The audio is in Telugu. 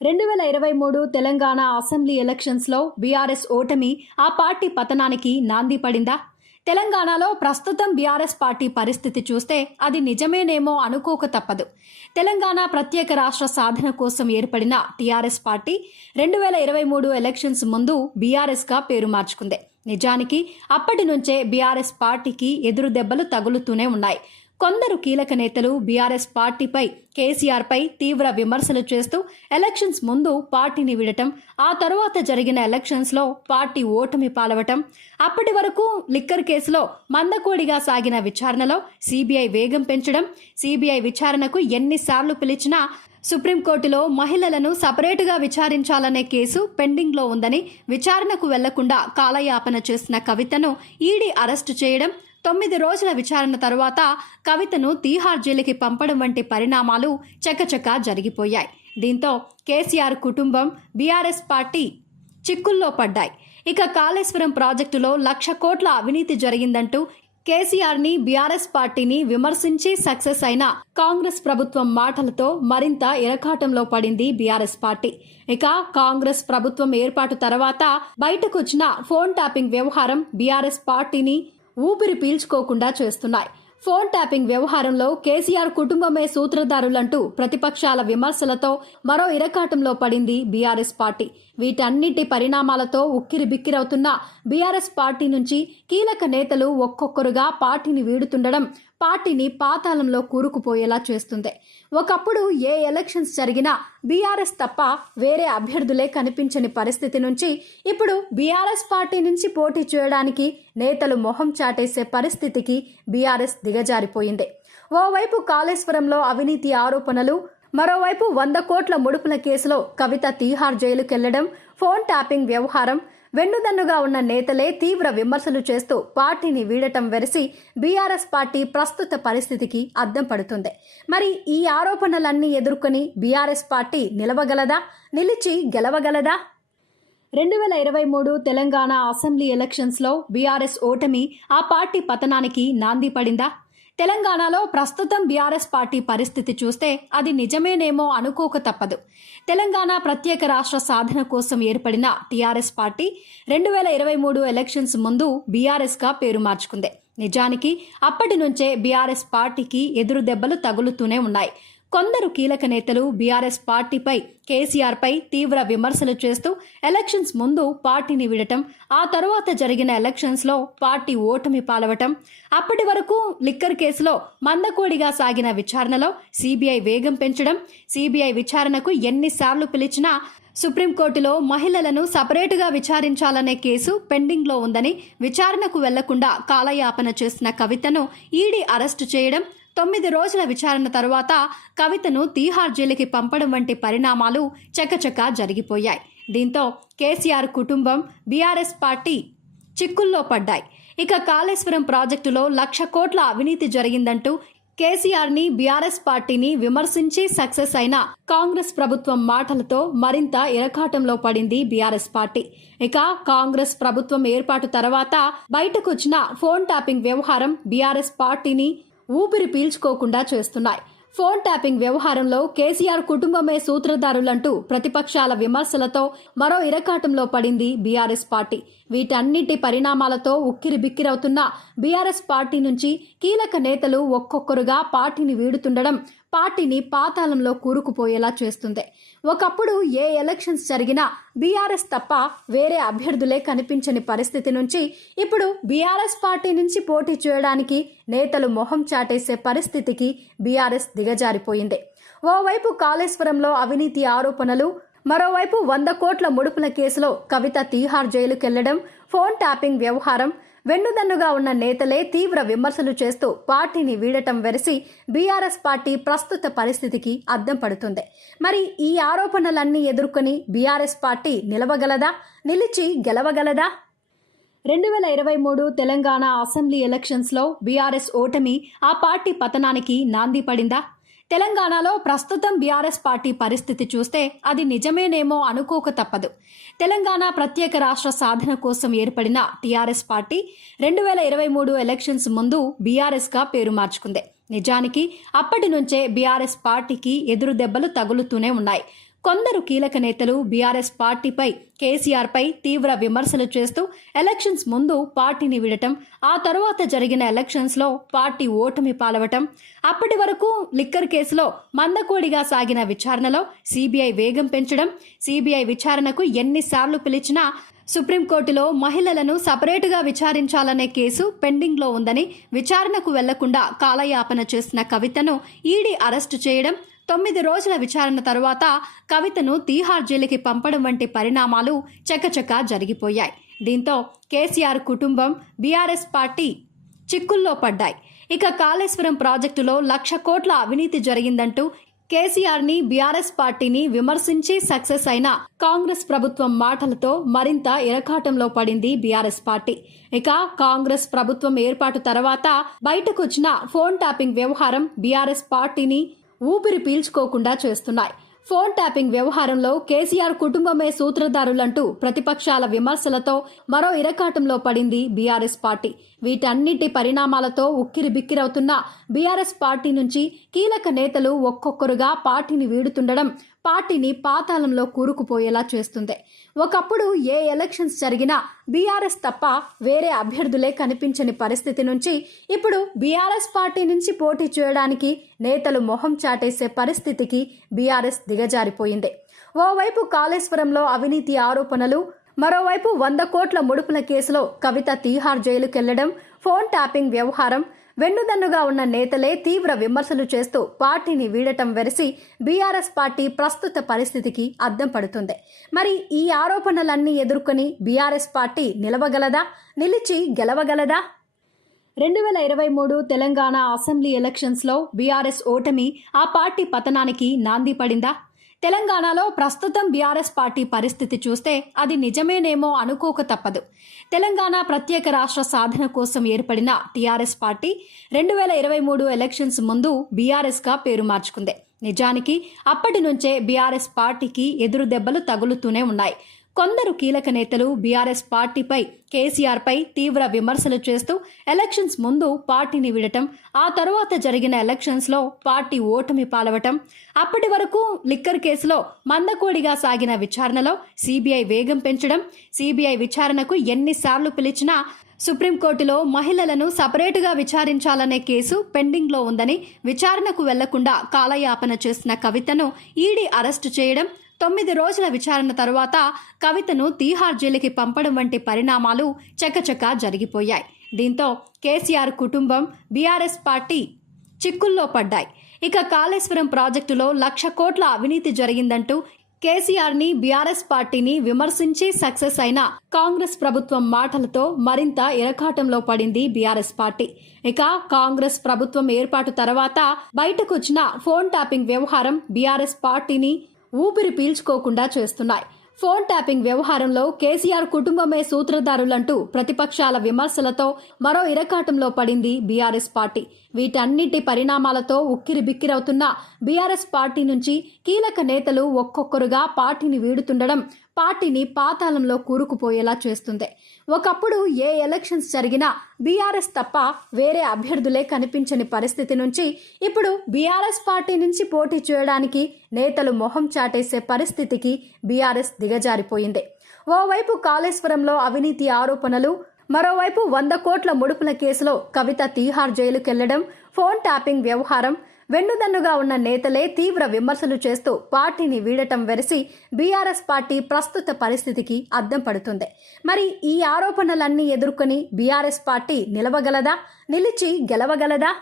2023 తెలంగాణ అసెంబ్లీ ఎలక్షన్స్లో బీఆర్ఎస్ ఓటమి ఆ పార్టీ పతనానికి నాంది పడిందా? తెలంగాణలో ప్రస్తుతం బీఆర్ఎస్ పార్టీ పరిస్థితి చూస్తే అది నిజమేనేమో అనుకోక తప్పదు. తెలంగాణ ప్రత్యేక రాష్ట్ర సాధన కోసం ఏర్పడిన టీఆర్ఎస్ పార్టీ 2023 ఎలక్షన్స్ ముందు బీఆర్ఎస్గా పేరు మార్చుకుంది. నిజానికి అప్పటి నుంచే బీఆర్ఎస్ పార్టీకి ఎదురు దెబ్బలు తగులుతూనే ఉన్నాయి. కొందరు కీలక నేతలు బీఆర్ఎస్ పార్టీపై, కేసీఆర్పై తీవ్ర విమర్శలు చేస్తూ ఎలక్షన్స్ ముందు పార్టీని వీడటం, ఆ తరువాత జరిగిన ఎలక్షన్స్లో పార్టీ ఓటమి పాలవటం, అప్పటి వరకు లిక్కర్ కేసులో మందకోడిగా సాగిన విచారణలో సీబీఐ వేగం పెంచడం, సీబీఐ విచారణకు ఎన్నిసార్లు పిలిచినా సుప్రీంకోర్టులో మహిళలను సపరేటుగా విచారించాలనే కేసు పెండింగ్లో ఉందని విచారణకు వెళ్లకుండా కాలయాపన చేసిన కవితను ఈడీ అరెస్టు చేయడం, 9 రోజుల విచారణ తరువాత కవితను తీహార్ జైలుకి పంపడం వంటి పరిణామాలు చకచకా జరిగిపోయాయి. దీంతో కేసీఆర్ కుటుంబం, బీఆర్ఎస్ పార్టీ చిక్కుల్లో పడ్డాయి. ఇక కాళేశ్వరం ప్రాజెక్టులో 1,00,000 కోట్ల అవినీతి జరిగిందంటూ కేసీఆర్ని, బీఆర్ఎస్ పార్టీని విమర్శించి సక్సెస్ అయిన కాంగ్రెస్ ప్రభుత్వం మాటలతో మరింత ఇరకాటంలో పడింది బీఆర్ఎస్ పార్టీ. ఇక కాంగ్రెస్ ప్రభుత్వం ఏర్పాటు తర్వాత బయటకొచ్చిన ఫోన్ ట్యాపింగ్ వ్యవహారం బీఆర్ఎస్ పార్టీని ఊపిరి పీల్చుకోకుండా చేస్తున్నాయి. ఫోన్ ట్యాపింగ్ వ్యవహారంలో కేసీఆర్ కుటుంబమే సూత్రధారులంటూ ప్రతిపక్షాల విమర్శలతో మరో ఇరకాటంలో పడింది బీఆర్ఎస్ పార్టీ. వీటన్నిటి పరిణామాలతో ఉక్కిరిబిక్కిరవుతున్న బీఆర్ఎస్ పార్టీ నుంచి కీలక నేతలు ఒక్కొక్కరుగా పార్టీని వీడుతుండడం పార్టీని పాతాళంలో కూరుకుపోయేలా చేస్తుంది. ఒకప్పుడు ఏ ఎలక్షన్స్ జరిగినా బీఆర్ఎస్ తప్ప వేరే అభ్యర్థులే కనిపించని పరిస్థితి నుంచి ఇప్పుడు బీఆర్ఎస్ పార్టీ నుంచి పోటీ చేయడానికి నేతలు మొహం చాటేసే పరిస్థితికి బీఆర్ఎస్ దిగజారిపోయింది. ఓవైపు కాళేశ్వరంలో అవినీతి ఆరోపణలు, మరోవైపు 100 కోట్ల ముడుపుల కేసులో కవిత తీహార్ జైలుకెళ్లడం, ఫోన్ ట్యాపింగ్ వ్యవహారం, వెన్నుదన్నుగా ఉన్న నేతలే తీవ్ర విమర్శలు చేస్తూ పార్టీని వీడటం వెరసి బీఆర్ఎస్ పార్టీ ప్రస్తుత పరిస్థితికి అద్దం పడుతుంది. మరి ఈ ఆరోపణలన్నీ ఎదుర్కొని బీఆర్ఎస్ పార్టీ నిలవగలదా? నిలిచి గెలవగలదా? 2023 తెలంగాణ అసెంబ్లీ ఎలక్షన్స్లో బీఆర్ఎస్ ఓటమి ఆ పార్టీ పతనానికి నాంది పడిందా? తెలంగాణలో ప్రస్తుతం బీఆర్ఎస్ పార్టీ పరిస్థితి చూస్తే అది నిజమేనేమో అనుకోక తప్పదు. తెలంగాణ ప్రత్యేక రాష్ట్ర సాధన కోసం ఏర్పడిన టీఆర్ఎస్ పార్టీ 2023 ఎలక్షన్స్ ముందు బీఆర్ఎస్గా పేరు మార్చుకుంది. నిజానికి అప్పటి నుంచే బీఆర్ఎస్ పార్టీకి ఎదురు దెబ్బలు తగులుతూనే ఉన్నాయి. కొందరు కీలక నేతలు బీఆర్ఎస్ పార్టీపై, కేసీఆర్పై తీవ్ర విమర్శలు చేస్తూ ఎలక్షన్స్ ముందు పార్టీని వీడటం, ఆ తరువాత జరిగిన ఎలక్షన్స్లో పార్టీ ఓటమి పాలవటం, అప్పటి వరకు లిక్కర్ కేసులో మందకోడిగా సాగిన విచారణలో సీబీఐ వేగం పెంచడం, సీబీఐ విచారణకు ఎన్నిసార్లు పిలిచినా సుప్రీంకోర్టులో మహిళలను సపరేటుగా విచారించాలనే కేసు పెండింగ్లో ఉందని విచారణకు వెళ్లకుండా కాలయాపన చేసిన కవితను ఈడీ అరెస్టు చేయడం, 9 రోజుల విచారణ తరువాత కవితను తీహార్ జైలుకి పంపడం వంటి పరిణామాలు చకచకా జరిగిపోయాయి. దీంతో కేసీఆర్ కుటుంబం, బీఆర్ఎస్ పార్టీ చిక్కుల్లో పడ్డాయి. ఇక కాళేశ్వరం ప్రాజెక్టులో 1,00,000 కోట్ల అవినీతి జరిగిందంటూ కేసీఆర్ని, బీఆర్ఎస్ పార్టీని విమర్శించి సక్సెస్ అయిన కాంగ్రెస్ ప్రభుత్వం మాటలతో మరింత ఇరకాటంలో పడింది బీఆర్ఎస్ పార్టీ. ఇక కాంగ్రెస్ ప్రభుత్వం ఏర్పాటు తర్వాత బయటకొచ్చిన ఫోన్ ట్యాపింగ్ వ్యవహారం బీఆర్ఎస్ పార్టీని ఊపిరి పీల్చుకోకుండా చేస్తున్నాయి. ఫోన్ ట్యాపింగ్ వ్యవహారంలో కేసీఆర్ కుటుంబమే సూత్రధారులంటూ ప్రతిపక్షాల విమర్శలతో మరో ఇరకాటంలో పడింది బీఆర్ఎస్ పార్టీ. వీటన్నిటి పరిణామాలతో ఉక్కిరిబిక్కిరవుతున్న బీఆర్ఎస్ పార్టీ నుంచి కీలక నేతలు ఒక్కొక్కరుగా పార్టీని వీడుతుండడం పార్టీని పాతాళంలో కూరుకుపోయేలా చేస్తుంది. ఒకప్పుడు ఏ ఎలక్షన్స్ జరిగినా బీఆర్ఎస్ తప్ప వేరే అభ్యర్థులే కనిపించని పరిస్థితి నుంచి ఇప్పుడు బీఆర్ఎస్ పార్టీ నుంచి పోటీ చేయడానికి నేతలు మొహం చాటేసే పరిస్థితికి బీఆర్ఎస్ దిగజారిపోయింది. ఓవైపు కాళేశ్వరంలో అవినీతి ఆరోపణలు, మరోవైపు 100 కోట్ల ముడుపుల కేసులో కవిత తీహార్ జైలుకెళ్లడం, ఫోన్ ట్యాపింగ్ వ్యవహారం, వెన్నుదన్నుగా ఉన్న నేతలే తీవ్ర విమర్శలు చేస్తూ పార్టీని వీడటం వెరసి బీఆర్ఎస్ పార్టీ ప్రస్తుత పరిస్థితికి అద్దం పడుతుంది. మరి ఈ ఆరోపణలన్నీ ఎదుర్కొని బీఆర్ఎస్ పార్టీ నిలవగలదా? నిలిచి గెలవగలదా? 2023 తెలంగాణ అసెంబ్లీ ఎలక్షన్స్లో బీఆర్ఎస్ ఓటమి ఆ పార్టీ పతనానికి నాంది పడిందా? తెలంగాణలో ప్రస్తుతం బీఆర్ఎస్ పార్టీ పరిస్థితి చూస్తే అది నిజమేనేమో అనుకోక తప్పదు. తెలంగాణ ప్రత్యేక రాష్ట్ర సాధన కోసం ఏర్పడిన టీఆర్ఎస్ పార్టీ 2023 ఎలక్షన్స్ ముందు బీఆర్ఎస్గా పేరు మార్చుకుంది. నిజానికి అప్పటి నుంచే బీఆర్ఎస్ పార్టీకి ఎదురు దెబ్బలు తగులుతూనే ఉన్నాయి. కొందరు కీలక నేతలు బీఆర్ఎస్ పార్టీపై కేసీఆర్పై తీవ్ర విమర్శలు చేస్తూ ఎలక్షన్స్ ముందు పార్టీని విడటం, ఆ తరువాత జరిగిన ఎలక్షన్స్లో పార్టీ ఓటమి పాలవటం, అప్పటి వరకు లిక్కర్ కేసులో మందకోడిగా సాగిన విచారణలో సీబీఐ వేగం పెంచడం, సీబీఐ విచారణకు ఎన్నిసార్లు పిలిచినా సుప్రీంకోర్టులో మహిళలను సపరేటుగా విచారించాలనే కేసు పెండింగ్లో ఉందని విచారణకు వెళ్లకుండా కాలయాపన చేసిన కవితను ఈడీ అరెస్టు చేయడం, 9 రోజుల విచారణ తరువాత కవితను తీహార్ జైలుకి పంపడం వంటి పరిణామాలు చకచకా జరిగిపోయాయి. దీంతో కేసీఆర్ కుటుంబం, బీఆర్ఎస్ పార్టీ చిక్కుల్లో పడ్డాయి. ఇక కాళేశ్వరం ప్రాజెక్టులో 1,00,000 కోట్ల అవినీతి జరిగిందంటూ కేసీఆర్ని, బీఆర్ఎస్ పార్టీని విమర్శించి సక్సెస్ అయిన కాంగ్రెస్ ప్రభుత్వం మాటలతో మరింత ఇరకాటంలో పడింది బీఆర్ఎస్ పార్టీ. ఇక కాంగ్రెస్ ప్రభుత్వం ఏర్పాటు తర్వాత బయటకొచ్చిన ఫోన్ ట్యాపింగ్ వ్యవహారం బీఆర్ఎస్ పార్టీని ఊపిరి పీల్చుకోకుండా చేస్తున్నాయి. ఫోన్ ట్యాపింగ్ వ్యవహారంలో కేసీఆర్ కుటుంబమే సూత్రధారులంటూ ప్రతిపక్షాల విమర్శలతో మరో ఇరకాటంలో పడింది బీఆర్ఎస్ పార్టీ. వీటన్నిటి పరిణామాలతో ఉక్కిరిబిక్కిరవుతున్న బీఆర్ఎస్ పార్టీ నుంచి కీలక నేతలు ఒక్కొక్కరుగా పార్టీని వీడుతుండడం పార్టీని పాతాళంలో కూరుకుపోయేలా చేస్తుంది. ఒకప్పుడు ఏ ఎలక్షన్స్ జరిగినా బీఆర్ఎస్ తప్ప వేరే అభ్యర్థులే కనిపించని పరిస్థితి నుంచి ఇప్పుడు బీఆర్ఎస్ పార్టీ నుంచి పోటీ చేయడానికి నేతలు మొహం చాటేసే పరిస్థితికి బీఆర్ఎస్ దిగజారిపోయింది. ఓవైపు కాళేశ్వరంలో అవినీతి ఆరోపణలు, మరోవైపు 100 కోట్ల ముడుపుల కేసులో కవిత తీహార్ జైలుకెళ్లడం, ఫోన్ ట్యాపింగ్ వ్యవహారం, వెన్నుదన్నుగా ఉన్న నేతలే తీవ్ర విమర్శలు చేస్తూ పార్టీని వీడటం వెరసి బీఆర్ఎస్ పార్టీ ప్రస్తుత పరిస్థితికి అద్దం పడుతుంది. మరి ఈ ఆరోపణలన్నీ ఎదుర్కొని బీఆర్ఎస్ పార్టీ నిలవగలదా, నిలిచి గెలవగలదా? 2023 తెలంగాణ అసెంబ్లీ ఎలక్షన్స్లో బీఆర్ఎస్ ఓటమి ఆ పార్టీ పతనానికి నాంది పడిందా? తెలంగాణలో ప్రస్తుతం బీఆర్ఎస్ పార్టీ పరిస్థితి చూస్తే అది నిజమేనేమో అనుకోక తప్పదు. తెలంగాణ ప్రత్యేక రాష్ట్ర సాధన కోసం ఏర్పడిన టీఆర్ఎస్ పార్టీ 2023 ఎలక్షన్స్ ముందు బీఆర్ఎస్గా పేరు మార్చుకుంది. నిజానికి అప్పటి నుంచే బీఆర్ఎస్ పార్టీకి ఎదురు దెబ్బలు తగులుతూనే ఉన్నాయి. కొందరు కీలక నేతలు బీఆర్ఎస్ పార్టీపై, కేసీఆర్పై తీవ్ర విమర్శలు చేస్తూ ఎలక్షన్స్ ముందు పార్టీని విడటం, ఆ తరువాత జరిగిన ఎలక్షన్స్లో పార్టీ ఓటమి పాలవటం, అప్పటి వరకు లిక్కర్ కేసులో మందకోడిగా సాగిన విచారణలో సీబీఐ వేగం పెంచడం, సీబీఐ విచారణకు ఎన్నిసార్లు పిలిచినా సుప్రీంకోర్టులో మహిళలను సపరేటుగా విచారించాలనే కేసు పెండింగ్లో ఉందని విచారణకు వెళ్లకుండా కాలయాపన చేసిన కవితను ఈడీ అరెస్టు చేయడం, 9 రోజుల విచారణ తరువాత కవితను తీహార్ జైలుకి పంపడం వంటి పరిణామాలు చకచకా జరిగిపోయాయి. దీంతో కేసీఆర్ కుటుంబం, బీఆర్ఎస్ పార్టీ చిక్కుల్లో పడ్డాయి. ఇక కాళేశ్వరం ప్రాజెక్టులో 1,00,000 కోట్ల అవినీతి జరిగిందంటూ కేసీఆర్ని, బీఆర్ఎస్ పార్టీని విమర్శించి సక్సెస్ అయిన కాంగ్రెస్ ప్రభుత్వం మాటలతో మరింత ఇరకాటంలో పడింది బీఆర్ఎస్ పార్టీ. ఇక కాంగ్రెస్ ప్రభుత్వం ఏర్పాటు తర్వాత బయటకొచ్చిన ఫోన్ ట్యాపింగ్ వ్యవహారం బీఆర్ఎస్ పార్టీని ఊపిరి పీల్చుకోకుండా చేస్తున్నాయి. ఫోన్ ట్యాపింగ్ వ్యవహారంలో కేసీఆర్ కుటుంబమే సూత్రధారులంటూ ప్రతిపక్షాల విమర్శలతో మరో ఇరకాటంలో పడింది బీఆర్ఎస్ పార్టీ. వీటన్నిటి పరిణామాలతో ఉక్కిరిబిక్కిరవుతున్న బీఆర్ఎస్ పార్టీ నుంచి కీలక నేతలు ఒక్కొక్కరుగా పార్టీని వీడుతుండడం పార్టీని పాతాళంలో కూరుకుపోయేలా చేస్తుంది. ఒకప్పుడు ఏ ఎలక్షన్స్ జరిగినా బీఆర్ఎస్ తప్ప వేరే అభ్యర్థులే కనిపించని పరిస్థితి నుంచి ఇప్పుడు బీఆర్ఎస్ పార్టీ నుంచి పోటీ చేయడానికి నేతలు మొహం చాటేసే పరిస్థితికి బీఆర్ఎస్ దిగజారిపోయింది. ఓవైపు కాళేశ్వరంలో అవినీతి ఆరోపణలు, మరోవైపు 100 కోట్ల ముడుపుల కేసులో కవిత తీహార్ జైలుకెళ్లడం, ఫోన్ ట్యాపింగ్ వ్యవహారం, వెన్నుదన్నుగా ఉన్న నేతలే తీవ్ర విమర్శలు చేస్తూ పార్టీని వీడటం వెరసి బీఆర్ఎస్ పార్టీ ప్రస్తుత పరిస్థితికి అద్దం పడుతుంది. మరి ఈ ఆరోపణలన్నీ ఎదుర్కొని బీఆర్ఎస్ పార్టీ నిలవగలదా, నిలిచి గెలవగలదా?